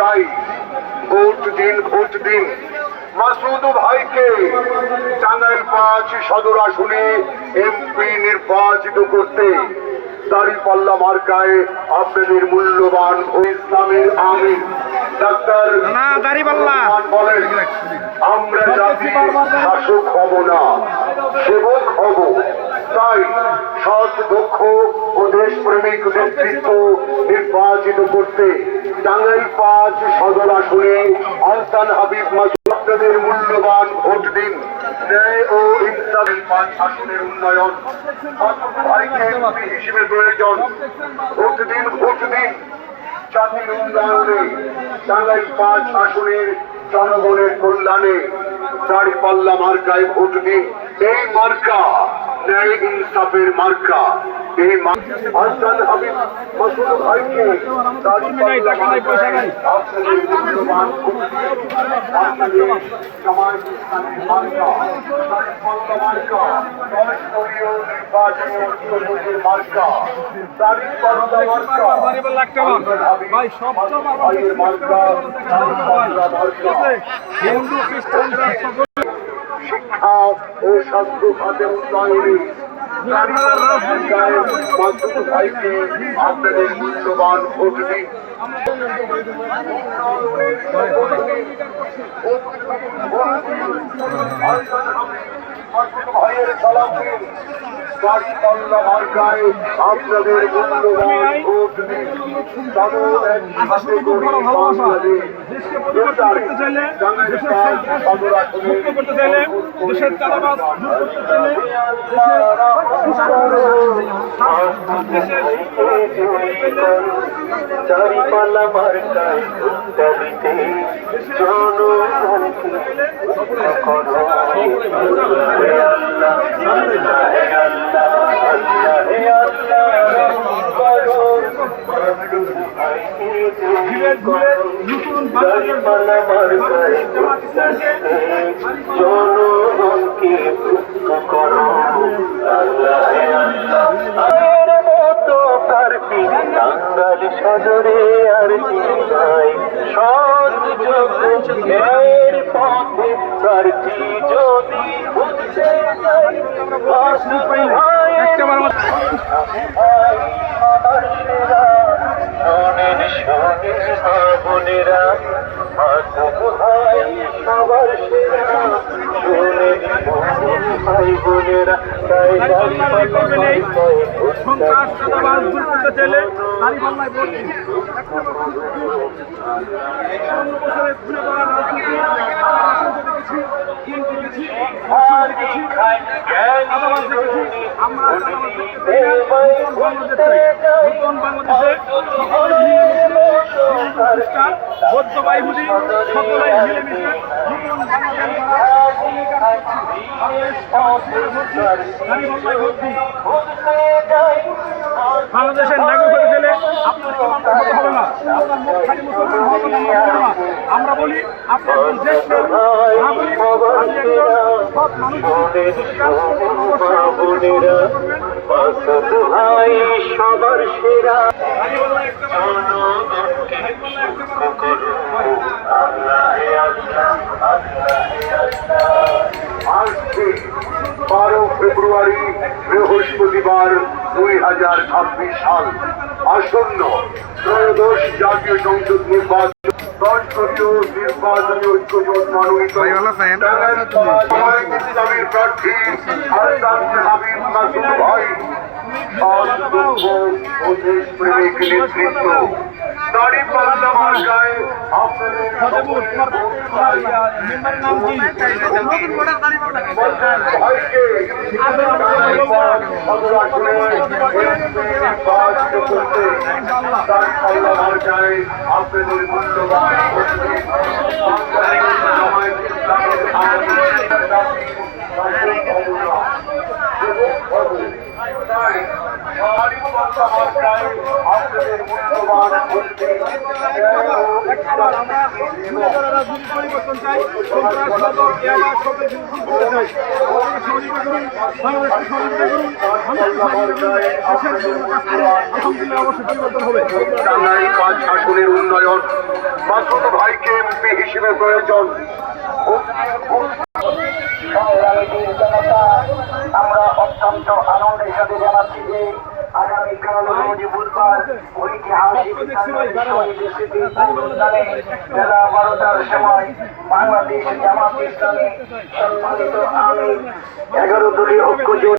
চাই। ভোট দিন, ভোট দিন মাসুদ ভাইকে টাঙ্গাইল ৫ সদর আসনে এমপি নির্বাচিত করতে। দাঁড়িপাল্লা মার্কায় আপনাদের মূল্যবান ইসলামের আমির ডাক্তার বলেন, আমরা জাতির শাসক হব না, সেবক হব। তাই সৎ দক্ষ ও দেশপ্রেমিক নেতৃত্ব নির্বাচিত করতে টাঙ্গাইল ৫ সদর আসনে আহসান হাবিব মাসুদ আপনাদের মূল্যবান ভোট দিন। ন্যায় ও ইনসাফের ৫ আসনের উন্নয়ন ভাইকে এমপি হিসেবে প্রয়োজন। ভোট দিন, ভোট দিন জাতির উন্নয়নে, টাঙ্গাইল ৫ আসনের জনগণের কল্যাণে। দাঁড়িপাল্লা মার্কায় ভোট দিন। এই মার্কা ন্যায় ইনসাফের মার্কা। এই আহসান হাবিব মাসুদ ভাইকে দাঁড়িপাল্লা মার্কায় আপনাদের মূল্যবান ভোট দিন। আপনাদের জামায়াত ইসলামের মার্কা দাঁড়িপাল্লা মার্কা, দলীয় নির্বাচনী ঐক্যজোটের মার্কা দাঁড়িপাল্লা মার্কা। ভাই সব ভাইয়ের মার্কা দাঁড়িপাল্লা মার্কা। হিন্দু খ্রিস্টানরা শিক্ষা ও স্বাস্থ্য খাতে উন্নয়নে মাসুদ ভাইকে আপনাদের মূল্যবান ভোট দিন। ভাইয়ের সালাম দিন। দাঁড়িপাল্লা মার্কায় আপনাদের মূল্যবান ভোট দিন। দাঁড়িপাল্লা মার্কায় ভোটটা দিতে জনগণকে করো। দাঁড়িপাল্লা মার্কায় ভোটটা দিতে জনগণকে করো। টাঙ্গাইল সদরে আর নাই সৎ যোগের পথে প্রার্থী যদি বুঝতে যাই মাসুদ ভাই সবার সেরা। শোনেন শোনেন বোনেরা, মাসুদ ভাই সবার সেরা। শোনেন শোনেন ভাই বোনেরা, তাই দাঁড়িপাল্লা মার্কায় ভোটটা চাইলে দাঁড়িপাল্লায় ভোট দিন। বৌদ্ধ বাইহুদি সকলেই মিলেমিশে নতুন বাংলাদেশের নাগরিক হতে গেলে আপনার ইমাম হতে হবে না, আপনার মুখ খালি মুসলমান হবে না। আমরা বলি আপনার দেশ নাগরিক, আপনি একজন সৎ মানুষ। ভাই সবার সেরা। আজকে 12 ফেব্রুয়ারি বৃহস্পতিবার 2026 সাল। আসন্ন ত্রয়োদশ জাতীয় সংসদ নির্বাচন 10 দলীয় নির্বাচনী ঐক্যজোট মনোনীত ইসলামের প্রার্থী আহসান হাবিব মাসুদ ভাই ও দেশপ্রেমিক নেতৃত্ব দাঁড়িপাল্লা মার্কায় আপনাদের ভাইকে দাঁড়িপাল্লা মার্কায় আপনাদের মূল্যবান পাল্লা মার্কায় আপনাদের মূল্যবান ভোটটি একবার আমরা সুন্দর রাজনীতি পরিবর্তন চাই, সন্ত্রাস এবার সকল কিছু করতে চাই। আমাদেরকে সহযোগিতা করুন, বাংলাদেশকে সহযোগিতা করুন, দেশের জন্য কাজ করুন। আলহামদুলিল্লাহ অবশ্যই পরিবর্তন হবে। টাঙ্গাইল ৫ আসনের উন্নয়ন মাসুদ ভাইকে এমপি হিসেবে প্রয়োজন। সংগ্রামী বীর জনতা, আমরা অত্যন্ত আনন্দের সাথে জানাচ্ছি যে আগামীকাল বুধবার ঐতিহাসিক অনুষ্ঠানে বেলা 12টার সময় বাংলাদেশ জামাত ইসলামী সম্মানিত আমির 11 দলীয় ঐক্য